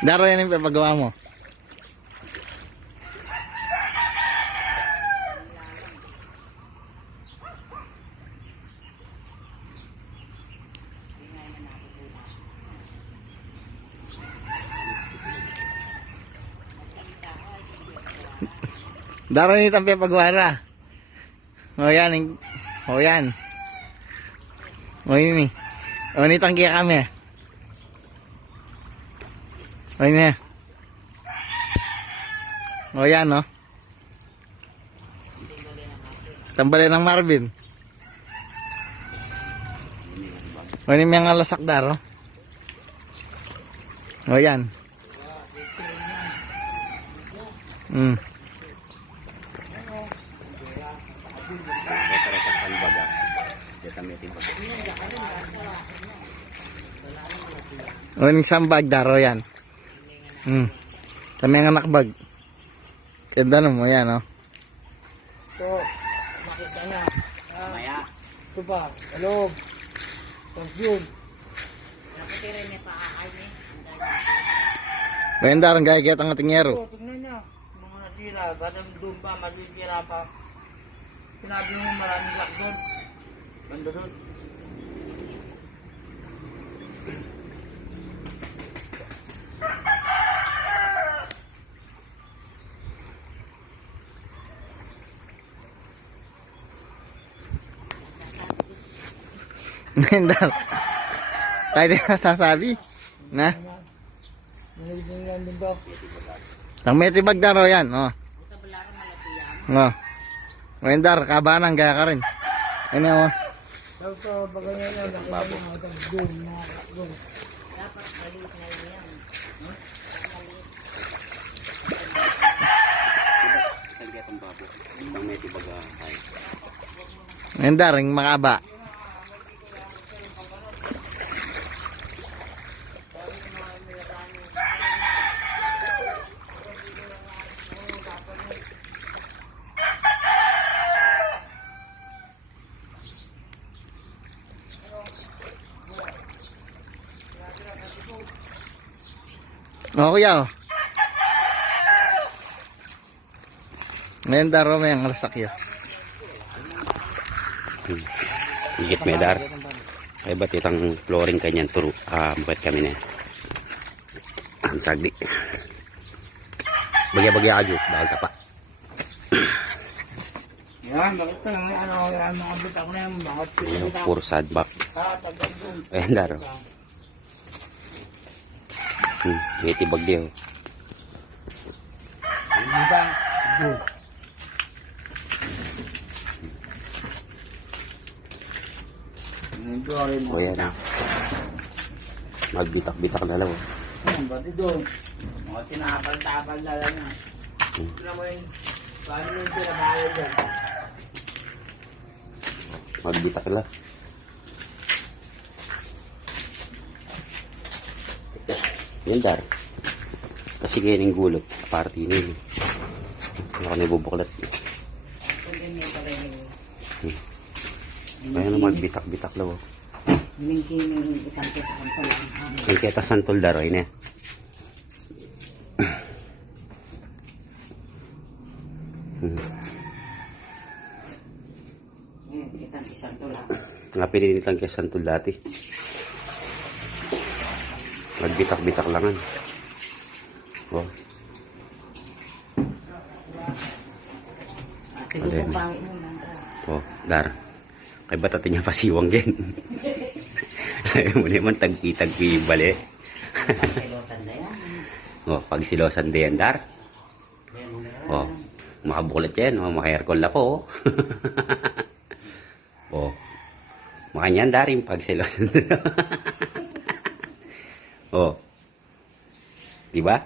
Daro yan yung papagawa mo. Daro nito ang papagawa na. O yan. O yan. O yun eh. O nitang kaya kami. O yun eh. O yan o. Tambalin ng Marvin. O yun yung mga lasakdar o. O yan. O yung sambag daro yan. Kami ang nakbag. Ganda mo yan o. Ito, makita na. Maya. Ito pa, alog. Pag-yun. Nakatira niya pa akay niya. Bayan darang gaya kaya ang tingero. Ito, tingnan niya. Mga natira, badang doon pa, matitira pa. Sinabi mo maraming lak doon. Banda doon. Nendal. Kahit na sasabi. Na? Nalibingan din ba? Tang metibag daro yan. O. O. Wendar, kabanang gaya ka rin. Ano o. Ito, bagay niya lang. Nakita mo mga doon. Doon. Dapat maliit na yan. Wendar, yung makaba. O kuya o. Ngayon daro may ang rasakyo. Higit medar. Ay ba't itang flooring kanyan turo. Bakit kami na. Ang sagdi. Bagya-bagya ajo. Dahil tapa. Yan, bakit ka naman yan, mga bitak na yan, mga bitak. Puro sadbak. Tagal doon. Ayan daro. Itibag diyo. Hindi ba? Doon. O yan. Magbitak-bitak na lang. Ayan, pati doon. Mga tinapal-tapal na lang yan. Ito naman yung, paano yung tinabayo dyan? Magbitak lang. Yan dar. Kasi ganyan yung gulot. Party na yun. Ako na ibubuklat. Kaya naman bitak-bitak lang. Hiling-hiling isang kita ang palang. Ang kita santol daroy na. Kitang isang tula. Nga pininitan kaya santol dati. Magbitak-bitak langan. Oh. Oh, dar. Kay ba't niya pasiwang din? Ayaw mo naman tagpi-tagpi bali. Oh, pag silosan din dar. Oh, makabulat yan. Oh, maka-aircon na po. Oh, makanyan darin pag silosan. Oh, diba?